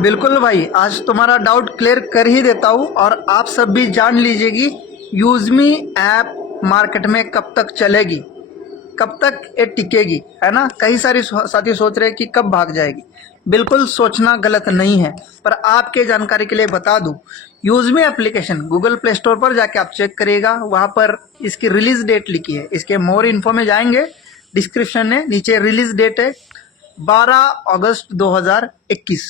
बिल्कुल भाई, आज तुम्हारा डाउट क्लियर कर ही देता हूँ और आप सब भी जान लीजिए कि यूज़मी ऐप मार्केट में कब तक चलेगी, कब तक ये टिकेगी, है ना। कई सारे साथी सोच रहे हैं कि कब भाग जाएगी। बिल्कुल सोचना गलत नहीं है, पर आपके जानकारी के लिए बता दूं, यूज़मी एप्लीकेशन गूगल प्ले स्टोर पर जाके आप चेक करिएगा, वहाँ पर इसकी रिलीज डेट लिखी है। इसके मोर इन्फो में जाएंगे, डिस्क्रिप्शन में नीचे रिलीज डेट है 12 अगस्त 2021।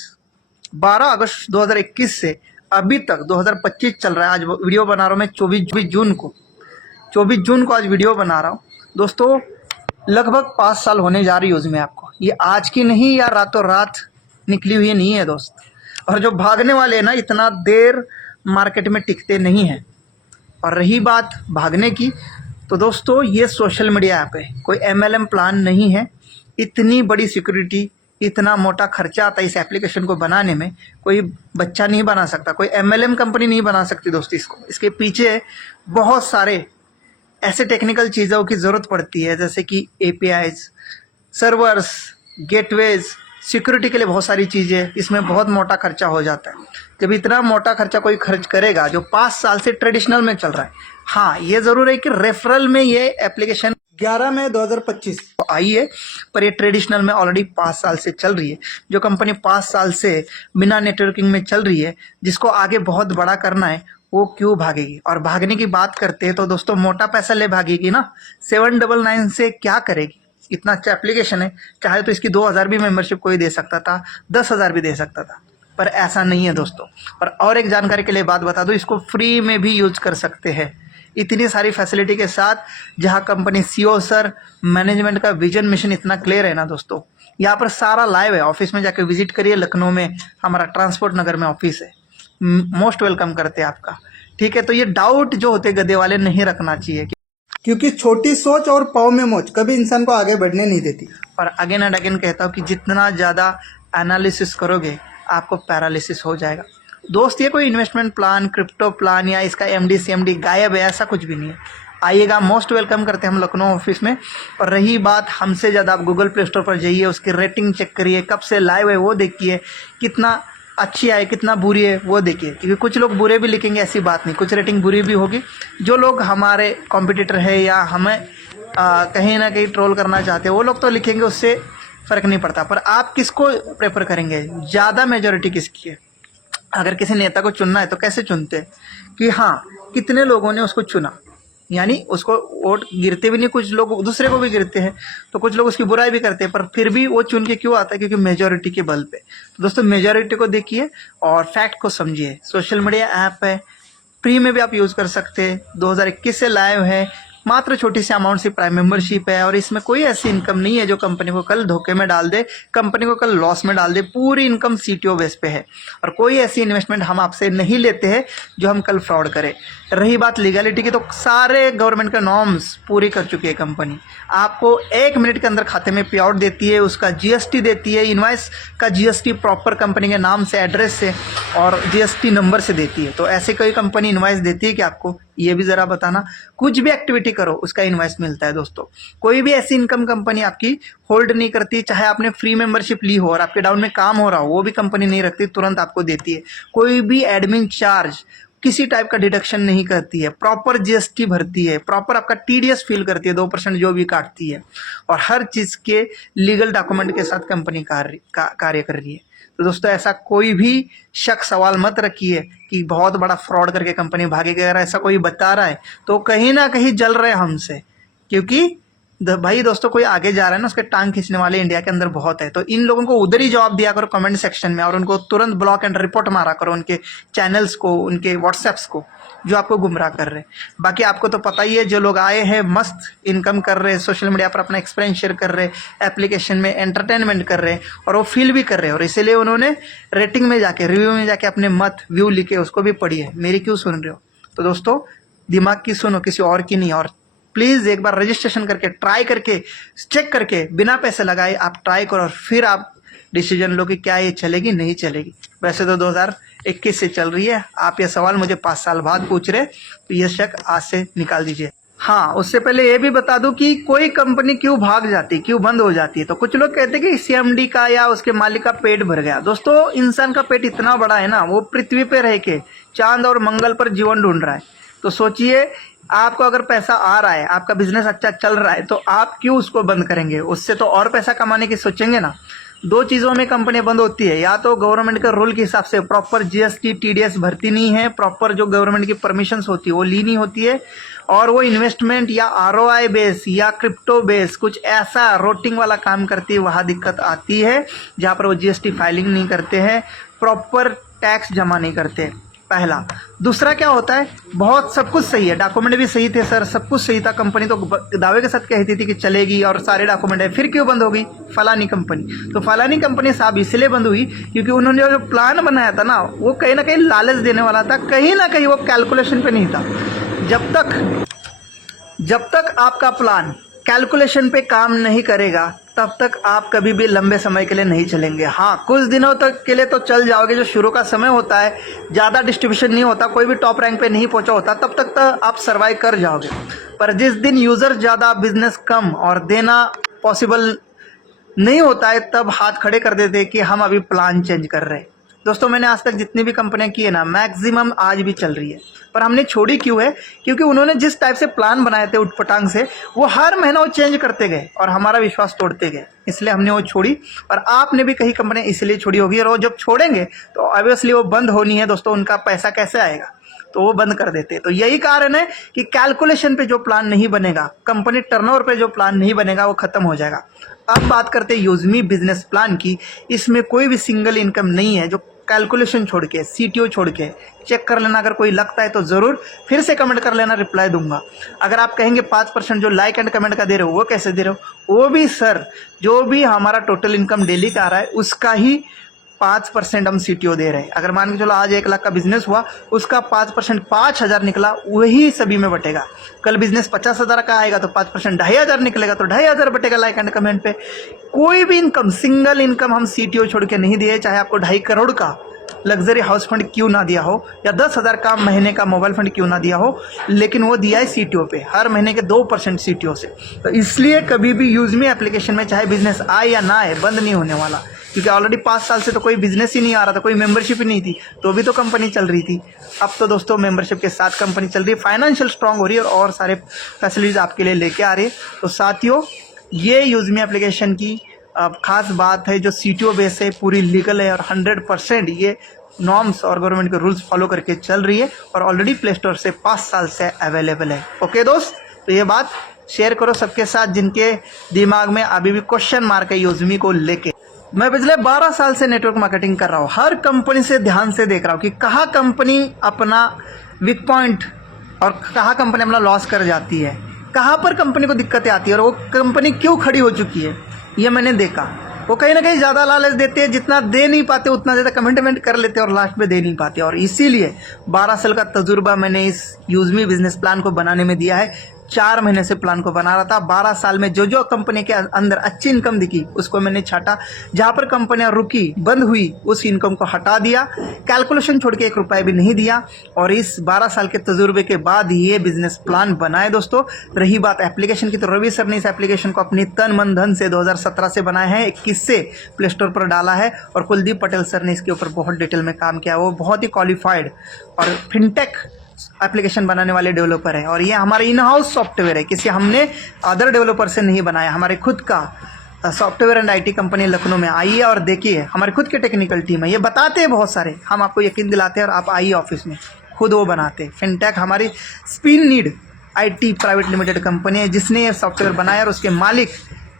12 अगस्त 2021 से अभी तक 2025 चल रहा है। आज वीडियो बना रहा हूँ मैं 24 जून को, 24 जून को आज वीडियो बना रहा हूँ दोस्तों। लगभग 5 साल होने जा रही है यूज़मी ऐप को। ये आज की नहीं या रातों रात निकली हुई नहीं है दोस्त। और जो भागने वाले हैं ना, इतना देर मार्केट में टिकते नहीं हैं। और रही बात भागने की, तो दोस्तों ये सोशल मीडिया ऐप है, कोई MLM प्लान नहीं है। इतनी बड़ी सिक्योरिटी, इतना मोटा खर्चा आता है इस एप्लीकेशन को बनाने में, कोई बच्चा नहीं बना सकता, कोई MLM कंपनी नहीं बना सकती दोस्तों इसको। इसके पीछे बहुत सारे ऐसे टेक्निकल चीज़ों की ज़रूरत पड़ती है, जैसे कि APIs, सर्वर्स, गेटवेज, सिक्योरिटी के लिए बहुत सारी चीज़ें, इसमें बहुत मोटा खर्चा हो जाता है। जब इतना मोटा खर्चा कोई खर्च करेगा जो 5 साल से ट्रेडिशनल में चल रहा है, हाँ ये ज़रूर है कि रेफरल में ये एप्लीकेशन 11 मई 2025 आई है, पर ये ट्रेडिशनल में ऑलरेडी 5 साल से चल रही है। जो कंपनी 5 साल से बिना नेटवर्किंग में चल रही है, जिसको आगे बहुत बड़ा करना है, वो क्यों भागेगी। और भागने की बात करते हैं तो दोस्तों मोटा पैसा ले भागेगी ना। 799 से क्या करेगी, इतना अच्छा एप्लीकेशन है। चाहे तो इसकी 2000 भी मेंबरशिप कोई दे सकता था, 10,000 भी दे सकता था, पर ऐसा नहीं है दोस्तों। और एक जानकारी के लिए बात बता दूं, इसको फ्री में भी यूज कर सकते हैं, इतनी सारी फैसिलिटी के साथ। जहां कंपनी CEO सर, मैनेजमेंट का विजन मिशन इतना क्लियर है ना दोस्तों। यहाँ पर सारा लाइव है, ऑफिस में जाके विजिट करिए। लखनऊ में हमारा ट्रांसपोर्ट नगर में ऑफिस है, मोस्ट वेलकम करते हैं आपका। ठीक है, तो ये डाउट जो होते गधे वाले नहीं रखना चाहिए, क्योंकि छोटी सोच और पाँव में मोच कभी इंसान को आगे बढ़ने नहीं देती। और अगेन एंड अगेन कहता हूँ कि जितना ज़्यादा एनालिसिस करोगे आपको पैरालिसिस हो जाएगा दोस्त। ये कोई इन्वेस्टमेंट प्लान, क्रिप्टो प्लान या इसका MD CMD गायब है, ऐसा कुछ भी नहीं है। आइएगा, मोस्ट वेलकम करते हैं हम लखनऊ ऑफिस में। और रही बात हमसे ज़्यादा, आप गूगल प्ले स्टोर पर जाइए, उसकी रेटिंग चेक करिए, कब से लाइव है वो देखिए, कितना अच्छी है कितना बुरी है वो देखिए। क्योंकि कुछ लोग बुरे भी लिखेंगे, ऐसी बात नहीं, कुछ रेटिंग बुरी भी होगी। जो लोग हमारे कॉम्पिटिटर है या हमें कहीं ना कहीं ट्रोल करना चाहते हैं, वो लोग तो लिखेंगे, उससे फ़र्क नहीं पड़ता। पर आप किसको प्रेफर करेंगे, ज़्यादा मेजॉरिटी किसकी है। अगर किसी नेता को चुनना है तो कैसे चुनते हैं कि हाँ कितने लोगों ने उसको चुना, यानी उसको वोट गिरते भी नहीं, कुछ लोग दूसरे को भी गिरते हैं, तो कुछ लोग उसकी बुराई भी करते हैं, पर फिर भी वो चुन के क्यों आता है, क्योंकि मेजॉरिटी के बल पे। तो दोस्तों मेजॉरिटी को देखिए और फैक्ट को समझिए। सोशल मीडिया ऐप है, फ्री में भी आप यूज़ कर सकते हैं, 2021 से लाइव है, मात्र छोटी सी अमाउंट सी प्राइम मेंबरशिप है। और इसमें कोई ऐसी इनकम नहीं है जो कंपनी को कल धोखे में डाल दे, कंपनी को कल लॉस में डाल दे। पूरी इनकम CTO बेस पे है, और कोई ऐसी इन्वेस्टमेंट हम आपसे नहीं लेते हैं जो हम कल फ्रॉड करें। रही बात लीगलिटी की, तो सारे गवर्नमेंट के नॉर्म्स पूरी कर चुकी है कंपनी। आपको 1 मिनट के अंदर खाते में पे आउट देती है, उसका GST देती है, इनवाइस का GST प्रॉपर कंपनी के नाम से, एड्रेस से और GST नंबर से देती है। तो ऐसे कोई कंपनी इनवाइस देती है कि आपको, ये भी ज़रा बताना। कुछ भी एक्टिविटी करो उसका इनवाइस मिलता है दोस्तों। कोई भी ऐसी इनकम कंपनी आपकी होल्ड नहीं करती, चाहे आपने फ्री मेंबरशिप ली हो और आपके डाउन में काम हो रहा हो, वो भी कंपनी नहीं रखती, तुरंत आपको देती है। कोई भी एडमिन चार्ज किसी टाइप का डिडक्शन नहीं करती है, प्रॉपर GST भरती है, प्रॉपर आपका TDS फील करती है, 2% जो भी काटती है, और हर चीज़ के लीगल डॉक्यूमेंट के साथ कंपनी कार्य कर रही है। तो दोस्तों ऐसा कोई भी शक सवाल मत रखिए कि बहुत बड़ा फ्रॉड करके कंपनी भागेगी। अगर ऐसा कोई बता रहा है तो कहीं ना कहीं जल रहे हैं हमसे, क्योंकि भाई दोस्तों कोई आगे जा रहा है ना, उसके टांग खींचने वाले इंडिया के अंदर बहुत है। तो इन लोगों को उधर ही जवाब दिया करो कमेंट सेक्शन में, और उनको तुरंत ब्लॉक एंड रिपोर्ट मारा करो, उनके चैनल्स को, उनके व्हाट्सएप्स को, जो आपको गुमराह कर रहे हैं। बाकी आपको तो पता ही है, जो लोग आए हैं मस्त इनकम कर रहे हैं, सोशल मीडिया पर अपना एक्सपीरियंस शेयर कर रहे हैं, एप्लीकेशन में एंटरटेनमेंट कर रहे हैं, और वो फील भी कर रहे हैं। और इसीलिए उन्होंने रेटिंग में जाके, रिव्यू में जाके अपने मत व्यू लिखे, उसको भी पढ़िए। मेरी क्यों सुन रहे हो। तो दोस्तों दिमाग की सुनो, किसी और की नहीं। और प्लीज़ एक बार रजिस्ट्रेशन करके, ट्राई करके, चेक करके, बिना पैसे लगाए आप ट्राई करो, और फिर आप डिसीजन लो कि क्या ये चलेगी नहीं चलेगी। वैसे तो 2021 से चल रही है, आप ये सवाल मुझे 5 साल बाद पूछ रहे, तो ये शक आज से निकाल दीजिए। हाँ, उससे पहले ये भी बता दूं कि कोई कंपनी क्यों भाग जाती है, क्यों बंद हो जाती है। तो कुछ लोग कहते हैं कि सीएमडी का या उसके मालिक का पेट भर गया। दोस्तों, इंसान का पेट इतना बड़ा है ना, वो पृथ्वी पे रह के चांद और मंगल पर जीवन ढूंढ रहा है। तो सोचिए, आपको अगर पैसा आ रहा है, आपका बिजनेस अच्छा चल रहा है, तो आप क्यों उसको बंद करेंगे? उससे तो और पैसा कमाने की सोचेंगे ना। दो चीज़ों में कंपनी बंद होती है, या तो गवर्नमेंट के रूल के हिसाब से प्रॉपर जीएसटी टीडीएस भरती नहीं है, प्रॉपर जो गवर्नमेंट की परमिशंस होती है वो ली नहीं होती है, और वो इन्वेस्टमेंट या आरओआई बेस या क्रिप्टो बेस कुछ ऐसा रोटिंग वाला काम करती है, वहाँ दिक्कत आती है, जहाँ पर वो जीएसटी फाइलिंग नहीं करते हैं, प्रॉपर टैक्स जमा नहीं करते, पहला। दूसरा क्या होता है, बहुत सब कुछ सही है, डॉक्यूमेंट भी सही थे सर, सब कुछ सही था, कंपनी तो दावे के साथ कहती थी कि चलेगी और सारे डॉक्यूमेंट है, फिर क्यों बंद हो गई फलानी कंपनी? तो फलानी कंपनी साहब इसलिए बंद हुई क्योंकि उन्होंने जो प्लान बनाया था ना, वो कहीं ना कहीं लालच देने वाला था, कहीं ना कहीं वो कैलकुलेशन पे नहीं था। जब तक आपका प्लान कैलकुलेशन पे काम नहीं करेगा, तब तक आप कभी भी लंबे समय के लिए नहीं चलेंगे। हाँ, कुछ दिनों तक के लिए तो चल जाओगे, जो शुरू का समय होता है, ज़्यादा डिस्ट्रीब्यूशन नहीं होता, कोई भी टॉप रैंक पे नहीं पहुंचा होता, तब तक तो आप सर्वाइव कर जाओगे। पर जिस दिन यूज़र ज़्यादा, बिजनेस कम और देना पॉसिबल नहीं होता है, तब हाथ खड़े कर देते हैं कि हम अभी प्लान चेंज कर रहे हैं। दोस्तों, मैंने आज तक जितनी भी कंपनियां की है ना, मैक्सिमम आज भी चल रही है, पर हमने छोड़ी क्यों है? क्योंकि उन्होंने जिस टाइप से प्लान बनाए थे उठपटांग से, वो हर महीना वो चेंज करते गए और हमारा विश्वास तोड़ते गए, इसलिए हमने वो छोड़ी। और आपने भी कई कंपनियां इसलिए छोड़ी होगी, और वो जब छोड़ेंगे तो ऑब्वियसली वो बंद होनी है। दोस्तों, उनका पैसा कैसे आएगा? तो वो बंद कर देते हैं। तो यही कारण है कि कैलकुलेशन पे जो प्लान नहीं बनेगा, कंपनी टर्नओवर पे जो प्लान नहीं बनेगा, वो खत्म हो जाएगा। अब बात करते हैं यूजमी बिजनेस प्लान की। इसमें कोई भी सिंगल इनकम नहीं है, जो कैलकुलेशन छोड़ के, सीटीओ छोड़ के। चेक कर लेना, अगर कोई लगता है तो ज़रूर फिर से कमेंट कर लेना, रिप्लाई दूंगा। अगर आप कहेंगे 5% जो लाइक एंड कमेंट का दे रहे हो, वो कैसे दे रहे हो? वो भी सर, जो भी हमारा टोटल इनकम डेली का आ रहा है, उसका ही 5% हम सीटीओ दे रहे हैं। अगर मान के चलो आज 1 लाख का बिजनेस हुआ, उसका 5% 5,000 निकला, वही सभी में बटेगा। कल बिजनेस 50,000 का आएगा तो 5% 2,500 निकलेगा, तो 2,500 बटेगा लाइक एंड कमेंट पे। कोई भी इनकम, सिंगल इनकम हम सीटीओ छोड़ के नहीं दिए, चाहे आपको 2.5 करोड़ का लग्जरी हाउस फंड क्यों ना दिया हो, या 10,000 का महीने का मोबाइल फंड क्यों ना दिया हो, लेकिन वो दिया है सीटीओ पे, हर महीने के 2% सीटीओ से। तो इसलिए कभी भी यूजमी एप्लीकेशन में चाहे बिजनेस आए या ना आए, बंद नहीं होने वाला। क्योंकि ऑलरेडी 5 साल से तो कोई बिजनेस ही नहीं आ रहा था, कोई मेंबरशिप ही नहीं थी, तो भी तो कंपनी चल रही थी। अब तो दोस्तों मेंबरशिप के साथ कंपनी चल रही है, फाइनेंशियल स्ट्रांग हो रही है, और सारे फैसिलिटीज़ आपके लिए लेके आ रही है। तो साथियों, ये यूजमी एप्लीकेशन की खास बात है, जो सीटीओ बेस है, पूरी लीगल है और 100% ये नॉर्म्स और गवर्नमेंट के रूल्स फॉलो करके चल रही है, और ऑलरेडी प्ले स्टोर से 5 साल से अवेलेबल है। ओके दोस्त, तो ये बात शेयर करो सबके साथ जिनके दिमाग में अभी भी क्वेश्चन मार्क है यूजमी को लेके। मैं पिछले 12 साल से नेटवर्क मार्केटिंग कर रहा हूँ, हर कंपनी से ध्यान से देख रहा हूँ कि कहाँ कंपनी अपना वीक पॉइंट और कहाँ कंपनी अपना लॉस कर जाती है, कहाँ पर कंपनी को दिक्कतें आती है, और वो कंपनी क्यों खड़ी हो चुकी है, ये मैंने देखा। वो कहीं ना कहीं ज़्यादा लालच देते हैं, जितना दे नहीं पाते उतना ज़्यादा कमिटमेंट कर लेते हैं, और लास्ट में दे नहीं पाते। और इसीलिए 12 साल का तजुर्बा मैंने इस यूजमी बिजनेस प्लान को बनाने में दिया है। 4 महीने से प्लान को बना रहा था। 12 साल में जो जो कंपनी के अंदर अच्छी इनकम दिखी, उसको मैंने छाटा। जहाँ पर कंपनियां रुकी, बंद हुई, उस इनकम को हटा दिया, कैलकुलेशन छोड़ के 1 रुपया भी नहीं दिया। और इस 12 साल के तजुर्बे के बाद ये बिजनेस प्लान बनाए दोस्तों। रही बात एप्लीकेशन की, तो रवि सर ने इस एप्लीकेशन को अपनी तन मन धन से 2017 से बनाया है, 21 से प्ले स्टोर पर डाला है, और कुलदीप पटेल सर ने इसके ऊपर बहुत डिटेल में काम किया। वो बहुत ही क्वालिफाइड और फिनटेक एप्लीकेशन बनाने वाले डेवलपर है, और ये हमारे इन हाउस सॉफ्टवेयर है, किसी हमने अदर डेवलपर से नहीं बनाया। हमारे खुद का software and IT company Lucknow में, आइए और देखिए, हमारी खुद की टेक्निकल टीम है। ये बताते हैं बहुत सारे, हम आपको यकीन दिलाते हैं, और आप आइए ऑफिस में, खुद वो बनाते हैं। फिनटेक हमारी spin need IT private limited company है, जिसने ये सॉफ्टवेयर बनाया, और उसके मालिक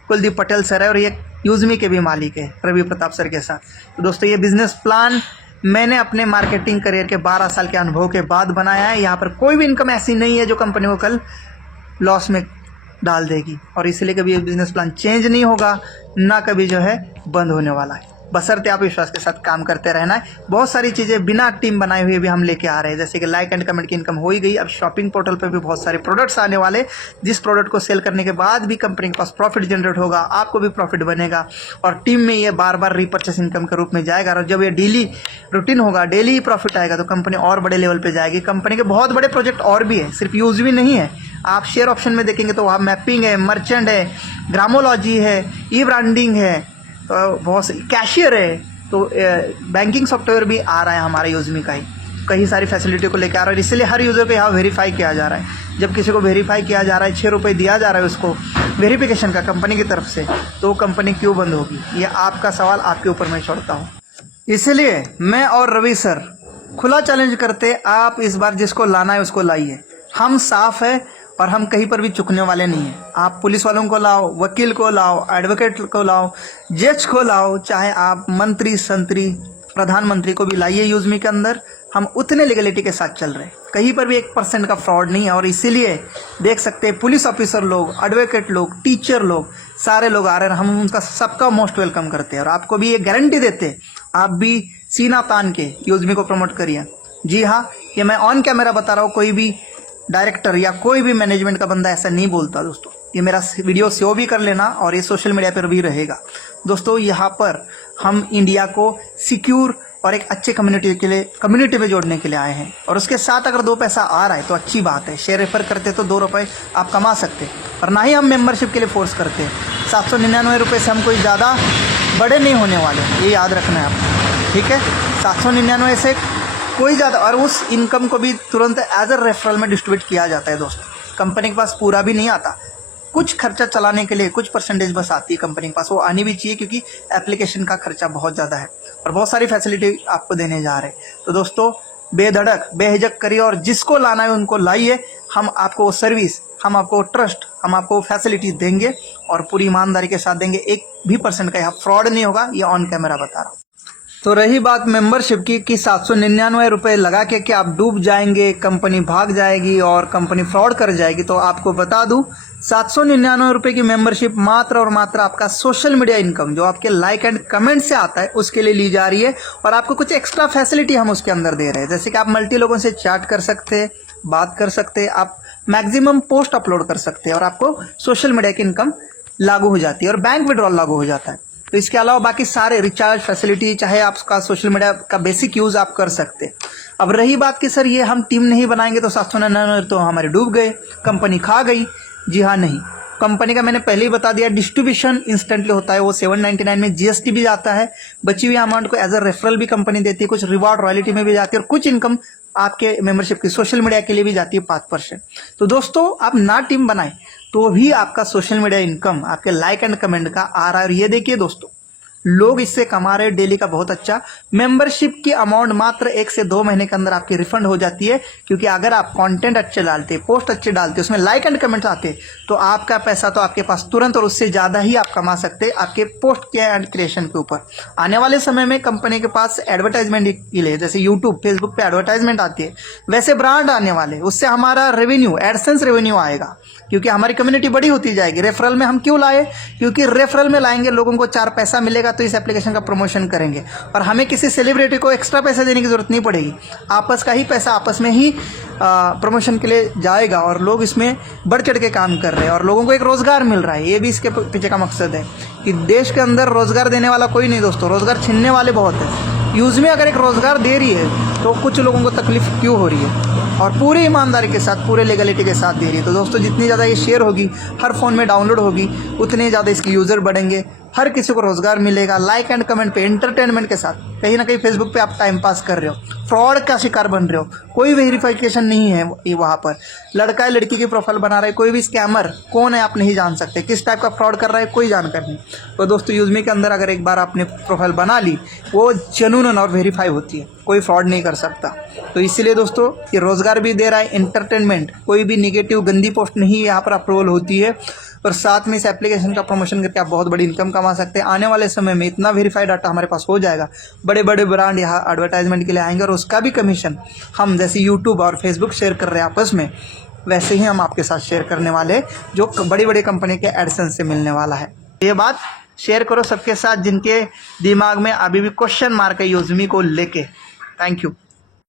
कुलदीप पटेल सर है, और ये यूजमी के भी मालिक है रवि प्रताप सर के साथ। तो दोस्तों, ये बिजनेस प्लान मैंने अपने मार्केटिंग करियर के 12 साल के अनुभव के बाद बनाया है। यहाँ पर कोई भी इनकम ऐसी नहीं है जो कंपनी को कल लॉस में डाल देगी, और इसलिए कभी ये बिजनेस प्लान चेंज नहीं होगा, ना कभी जो है बंद होने वाला है। बशर्ते आप विश्वास के साथ काम करते रहना है। बहुत सारी चीज़ें बिना टीम बनाए हुए भी हम लेके आ रहे हैं, जैसे कि लाइक एंड कमेंट की इनकम हो ही गई। अब शॉपिंग पोर्टल पर भी बहुत सारे प्रोडक्ट्स आने वाले, जिस प्रोडक्ट को सेल करने के बाद भी कंपनी के पास प्रॉफिट जनरेट होगा, आपको भी प्रॉफिट बनेगा, और टीम में ये बार बार रीपर्चेस इनकम के रूप में जाएगा। और जब ये डेली रूटीन होगा, डेली ही प्रॉफिट आएगा, तो कंपनी और बड़े लेवल पर जाएगी। कंपनी के बहुत बड़े प्रोजेक्ट और भी है, सिर्फ यूजमी नहीं है। आप शेयर ऑप्शन में देखेंगे तो वहाँ मैपिंग है, मर्चेंट है, ग्रामोलॉजी है, ई ब्रांडिंग है, बहुत से कैशियर है, तो बैंकिंग सॉफ्टवेयर भी आ रहा है हमारा यूज़मी का ही, कई सारी फैसिलिटी को लेकर आ रहा है। इसलिए हर यूज़र को यहाँ वेरीफाई किया जा रहा है। जब किसी को वेरीफाई किया जा रहा है, 6 रुपये दिया जा रहा है उसको वेरिफिकेशन का कंपनी की तरफ से, तो कंपनी क्यों बंद होगी? ये आपका सवाल आपके ऊपर मैं छोड़ता हूँ। इसलिए मैं और रवि सर खुला चैलेंज करते, आप इस बार जिसको लाना है उसको लाइए। हम साफ है और हम कहीं पर भी चुकने वाले नहीं हैं। आप पुलिस वालों को लाओ, वकील को लाओ, एडवोकेट को लाओ, जज को लाओ, चाहे आप मंत्री, संतरी, प्रधानमंत्री को भी लाइए यूज़मी के अंदर। हम उतने लीगलिटी के साथ चल रहे हैं, कहीं पर भी 1% का फ्रॉड नहीं है। और इसीलिए देख सकते हैं पुलिस ऑफिसर लोग, एडवोकेट लोग, टीचर लोग, सारे लोग आ रहे हैं। हम उनका सबका मोस्ट वेलकम करते हैं और आपको भी ये गारंटी देते हैं, आप भी सीना तान के यूज़मी को प्रमोट करिए। जी हाँ, ये मैं ऑन कैमरा बता रहा हूँ, कोई भी डायरेक्टर या कोई भी मैनेजमेंट का बंदा ऐसा नहीं बोलता दोस्तों। ये मेरा वीडियो सेव भी कर लेना और ये सोशल मीडिया पर भी रहेगा दोस्तों। यहाँ पर हम इंडिया को सिक्योर और एक अच्छे कम्युनिटी में जोड़ने के लिए आए हैं। और उसके साथ अगर 2 पैसा आ रहा है तो अच्छी बात है। शेयर रेफर करते तो 2 रुपये आप कमा सकते, और ना ही हम मेंबरशिप के लिए फोर्स करते हैं। 799 रुपये से हम कोई ज़्यादा बड़े नहीं होने वाले, ये याद रखना है आपको, ठीक है। 799 से कोई ज़्यादा, और उस इनकम को भी तुरंत एज अ रेफरल में डिस्ट्रीब्यूट किया जाता है दोस्तों। कंपनी के पास पूरा भी नहीं आता, कुछ खर्चा चलाने के लिए कुछ परसेंटेज बस आती है कंपनी के पास। वो आनी भी चाहिए क्योंकि एप्लीकेशन का खर्चा बहुत ज़्यादा है और बहुत सारी फैसिलिटी आपको देने जा रहे हैं। तो दोस्तों बेधड़क बेहिचक करिए और जिसको लाना है उनको लाइए। हम आपको वो सर्विस, हम आपको ट्रस्ट, हम आपको फैसिलिटी देंगे और पूरी ईमानदारी के साथ देंगे। 1% का यहाँ फ्रॉड नहीं होगा, ये ऑन कैमरा बता रहा हूँ। तो रही बात मेंबरशिप की कि 799 रुपये लगा के कि आप डूब जाएंगे, कंपनी भाग जाएगी और कंपनी फ्रॉड कर जाएगी, तो आपको बता दूं 799 रुपये की मेंबरशिप मात्र और मात्र आपका सोशल मीडिया इनकम जो आपके लाइक एंड कमेंट से आता है उसके लिए ली जा रही है। और आपको कुछ एक्स्ट्रा फैसिलिटी हम उसके अंदर दे रहे हैं, जैसे कि आप मल्टी लोगों से चैट कर सकते हैं, बात कर सकते हैं, आप मैक्सिमम पोस्ट अपलोड कर सकते हैं और आपको सोशल मीडिया की इनकम लागू हो जाती है और बैंक विड्रॉल लागू हो जाता है। तो इसके अलावा बाकी सारे रिचार्ज फैसिलिटी, चाहे आपका सोशल मीडिया का बेसिक यूज़ आप कर सकते हैं। अब रही बात कि सर ये हम टीम नहीं बनाएंगे तो 799 तो हमारे डूब गए, कंपनी खा गई। जी हाँ, नहीं, कंपनी का मैंने पहले ही बता दिया, डिस्ट्रीब्यूशन इंस्टेंटली होता है। वो 799 में जीएसटी भी जाता है, बची हुई अमाउंट को एज अ रेफरल भी कंपनी देती है, कुछ रिवार्ड रॉयल्टी में भी जाती है और कुछ इनकम आपके मेंबरशिप की सोशल मीडिया के लिए भी जाती है 5%। तो दोस्तों आप ना टीम बनाए तो भी आपका सोशल मीडिया इनकम आपके लाइक एंड कमेंट का आ रहा है। और ये देखिए दोस्तों, लोग इससे कमा रहे हैं डेली का बहुत अच्छा। मेंबरशिप की अमाउंट मात्र 1 से 2 महीने के अंदर आपकी रिफंड हो जाती है, क्योंकि अगर आप कंटेंट अच्छे डालते, पोस्ट अच्छे डालते, उसमें लाइक एंड कमेंट आते, तो आपका पैसा तो आपके पास तुरंत और उससे ज़्यादा ही आप कमा सकते हैं आपके पोस्ट के एंड क्रिएशन के ऊपर। आने वाले समय में कंपनी के पास एडवर्टाइजमेंट के लिए, जैसे यूट्यूब, फेसबुक पे एडवर्टाइजमेंट आती है, वैसे ब्रांड आने वाले, उससे हमारा रेवेन्यू, एडसेंस रेवेन्यू आएगा, क्योंकि हमारी कम्युनिटी बड़ी होती जाएगी। रेफरल में हम क्यों लाए? क्योंकि रेफरल में लाएंगे, लोगों को 4 पैसा मिलेगा तो इस एप्लीकेशन का प्रमोशन करेंगे और हमें किसी सेलिब्रिटी को एक्स्ट्रा पैसा देने की जरूरत नहीं पड़ेगी। आपस का ही पैसा आपस में ही प्रमोशन के लिए जाएगा और लोग इसमें बढ़ चढ़ के काम कर रहे हैं और लोगों को एक रोज़गार मिल रहा है। ये भी इसके पीछे का मकसद है कि देश के अंदर रोज़गार देने वाला कोई नहीं दोस्तों, रोज़गार छीनने वाले बहुत है। यूज़मी अगर एक रोज़गार दे रही है तो कुछ लोगों को तकलीफ क्यों हो रही है, और पूरी ईमानदारी के साथ, पूरे लीगलिटी के साथ दे रही है। तो दोस्तों जितनी ज़्यादा ये शेयर होगी, हर फ़ोन में डाउनलोड होगी, उतने ज़्यादा इसके यूज़र बढ़ेंगे, हर किसी को रोज़गार मिलेगा लाइक एंड कमेंट पे, एंटरटेनमेंट के साथ। कहीं ना कहीं फेसबुक पे आप टाइम पास कर रहे हो, फ्रॉड का शिकार बन रहे हो, कोई वेरिफिकेशन नहीं है वहाँ पर। लड़का है लड़की की प्रोफाइल बना रहा है, कोई भी स्कैमर कौन है आप नहीं जान सकते, किस टाइप का फ्रॉड कर रहा है कोई जानकारी नहीं। तो दोस्तों यूज़मी के अंदर अगर एक बार आपने प्रोफाइल बना ली, वो जेन्युइन और वेरीफाई होती है, कोई फ्रॉड नहीं कर सकता। तो इसीलिए दोस्तों ये रोज़गार भी दे रहा है, एंटरटेनमेंट, कोई भी निगेटिव गंदी पोस्ट नहीं यहाँ पर अप्रूवल होती है, और साथ में इस एप्लीकेशन का प्रमोशन करके आप बहुत बड़ी इनकम कमा सकते हैं। आने वाले समय में इतना वेरीफाइड डाटा हमारे पास हो जाएगा, बड़े बड़े ब्रांड यहाँ एडवर्टाइजमेंट के लिए आएंगे और उसका भी कमीशन हम जैसे यूट्यूब और फेसबुक शेयर कर रहे हैं आपस में, वैसे ही हम आपके साथ शेयर करने वाले, जो बड़ी बड़ी कंपनी के एडसेंस से मिलने वाला है। ये बात शेयर करो सबके साथ जिनके दिमाग में अभी भी क्वेश्चन मार्क है यूज़मी को लेके। Thank you.